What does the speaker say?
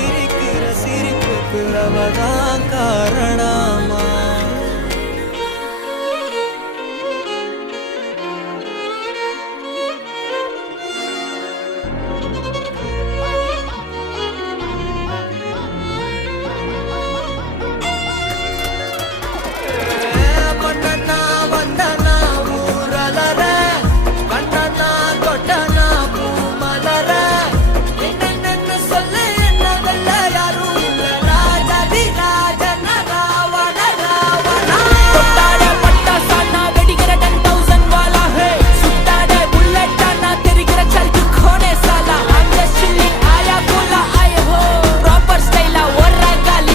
सिर सिर वग